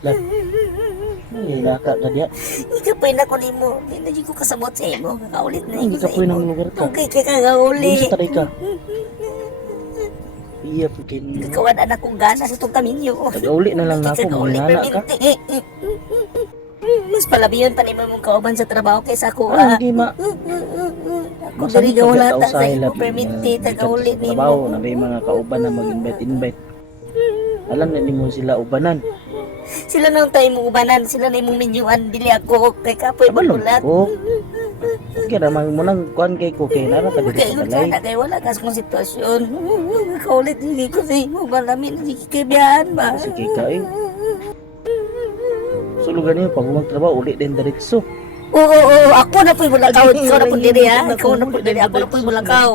Lan. Ay, naka ka diya. Ikapoy na ko nimo. Hindi ko kasabot sa imo. Kakaulit na Hindi ka po ng lugar ka. Okay, kaya kakauli. Doon sa taray ka. Iya, pikin. Kakawan anak kong gana sa itong kaminyo. Pag-uli na lang na ako, Kakauli, manghana ka. perminti. Mas palabiyon pa nimo mong kauban sa trabaho kaysa ako. Ah, hindi ma. Ako diri ka wala bitaw ta sa imo labi perminti nga tagauli ikat sa trabaho nimo. na may mga kauban na mag-invite. Alam na nimo sila ubanan. Sila nang tayo mo ubanan, sila na imong minyuan dili ako kay kapoy Abalon bulat. ko. Okay, ramang mo nang kuhan kay ko kay nara ka dito Okay, sa yun balay. sana kay wala kas kong sitwasyon. Kaulit hindi ko sa imo malamin hindi kibiyahan ba. Sige ka eh. Sulugan niyo pag magtrabaho uli din diretso. Oo, ako na po'y mulakaw. Ikaw na po diri ha. Ikaw na po diri. Ako na po'y mulakaw.